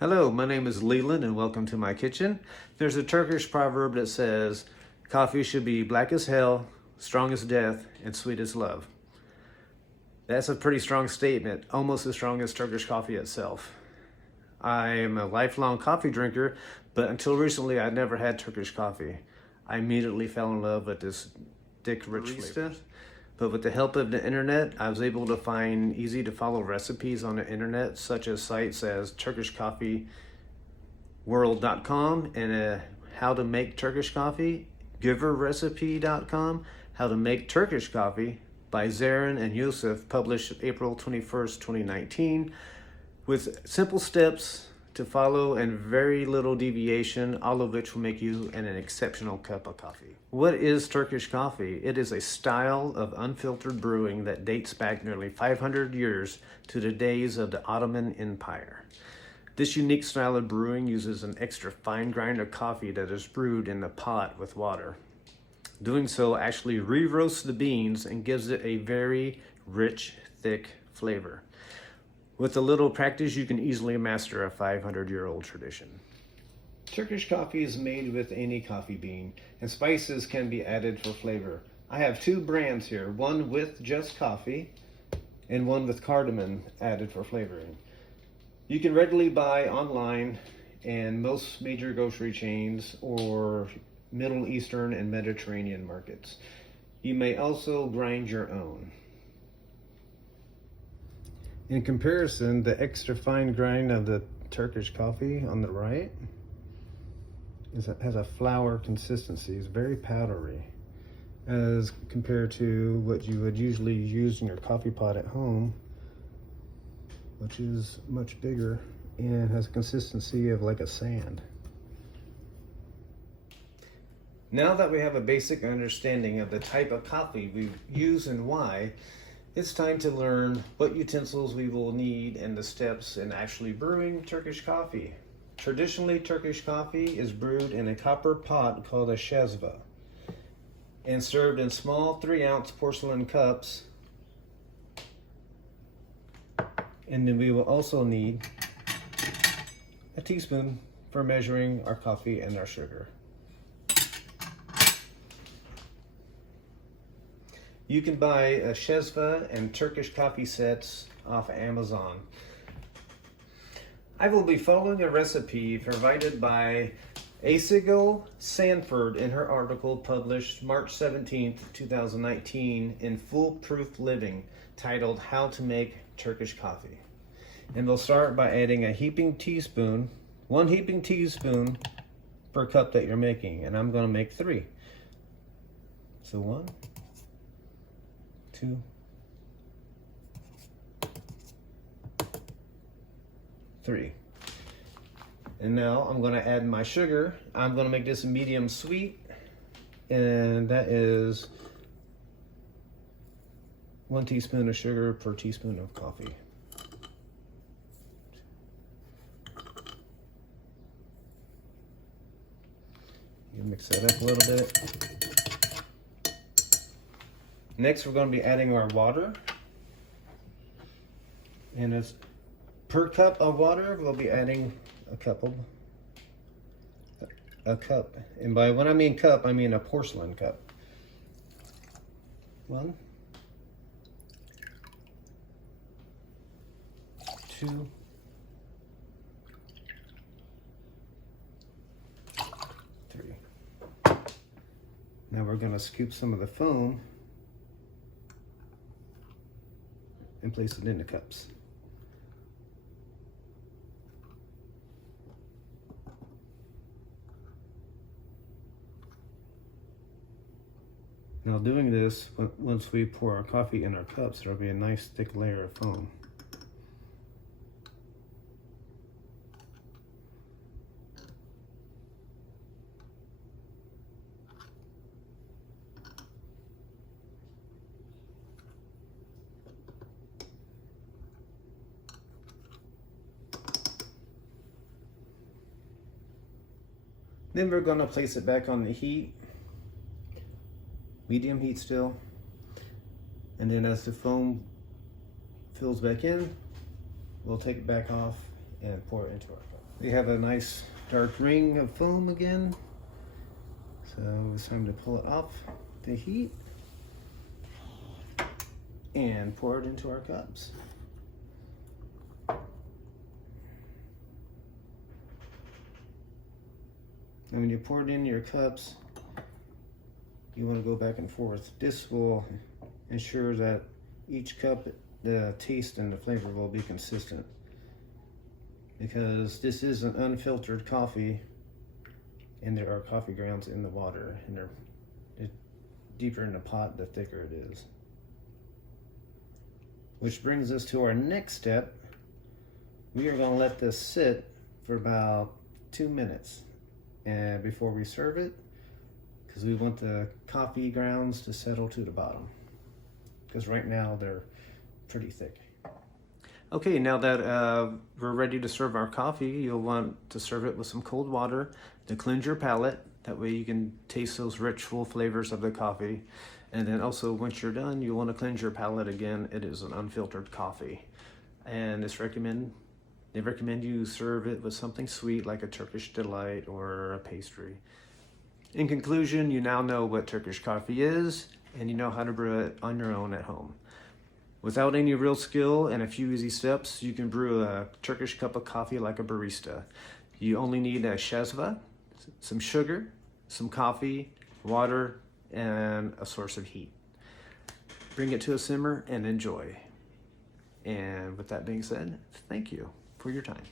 Hello, my name is Leland and welcome to my kitchen. There's a Turkish proverb that says, coffee should be black as hell, strong as death, and sweet as love. That's a pretty strong statement, almost as strong as Turkish coffee itself. I am a lifelong coffee drinker, but until recently I'd never had Turkish coffee. I immediately fell in love with this thick, rich flavor. But with the help of the internet, I was able to find easy to follow recipes on the internet, such as sites as turkishcoffeeworld.com and how to make Turkish coffee, giverrecipe.com, how to make Turkish coffee by Zarin and Yusuf, published April 21st, 2019, with simple steps to follow and very little deviation, all of which will make you an exceptional cup of coffee. What is Turkish coffee? It is a style of unfiltered brewing that dates back nearly 500 years to the days of the Ottoman Empire. This unique style of brewing uses an extra fine grind of coffee that is brewed in a pot with water. Doing so actually re-roasts the beans and gives it a very rich, thick flavor. With a little practice, you can easily master a 500-year-old tradition. Turkish coffee is made with any coffee bean, and spices can be added for flavor. I have two brands here, one with just coffee and one with cardamom added for flavoring. You can readily buy online in most major grocery chains or Middle Eastern and Mediterranean markets. You may also grind your own. In comparison, the extra fine grind of the Turkish coffee on the right has a flour consistency. It's very powdery as compared to what you would usually use in your coffee pot at home, which is much bigger and has a consistency of like a sand. Now that we have a basic understanding of the type of coffee we use and why, it's time to learn what utensils we will need and the steps in actually brewing Turkish coffee. Traditionally, Turkish coffee is brewed in a copper pot called a shezva and served in small 3-ounce porcelain cups. And then we will also need a teaspoon for measuring our coffee and our sugar. You can buy a shezva and Turkish coffee sets off Amazon. I will be following a recipe provided by Asigil Sanford in her article published March 17th, 2019 in Foolproof Living, titled How to Make Turkish Coffee. And we'll start by adding one heaping teaspoon per cup that you're making, and I'm going to make 3. So 1, 2, 3. And now I'm going to add my sugar. I'm going to make this medium sweet, and that is 1 teaspoon of sugar per teaspoon of coffee. You mix that up a little bit. Next, we're going to be adding our water, and it's per cup of water, we'll be adding a cup. And by when I mean cup, I mean a porcelain cup. 1, 2, 3. Now we're going to scoop some of the foam and place it in the cups. Now doing this, once we pour our coffee in our cups, there will be a nice thick layer of foam. Then we're going to place it back on the heat, medium heat still, and then as the foam fills back in, we'll take it back off and pour it into our cup. We have a nice dark ring of foam again. So it's time to pull it off the heat and pour it into our cups. And when you pour it in your cups, you want to go back and forth. This will ensure that each cup, the taste and the flavor will be consistent. Because this is an unfiltered coffee, and there are coffee grounds in the water, and the deeper in the pot, the thicker it is. Which brings us to our next step. We are going to let this sit for about 2 minutes and before we serve it, because we want the coffee grounds to settle to the bottom, because right now they're pretty thick. Okay, now that we're ready to serve our coffee, you'll want to serve it with some cold water to cleanse your palate. That way you can taste those rich, full flavors of the coffee. And then also, once you're done, you'll want to cleanse your palate again. It is an unfiltered coffee. And they recommend you serve it with something sweet like a Turkish delight or a pastry. In conclusion, you now know what Turkish coffee is, and you know how to brew it on your own at home. Without any real skill and a few easy steps, you can brew a Turkish cup of coffee like a barista. You only need a shezva, some sugar, some coffee, water, and a source of heat. Bring it to a simmer and enjoy. And with that being said, thank you for your time.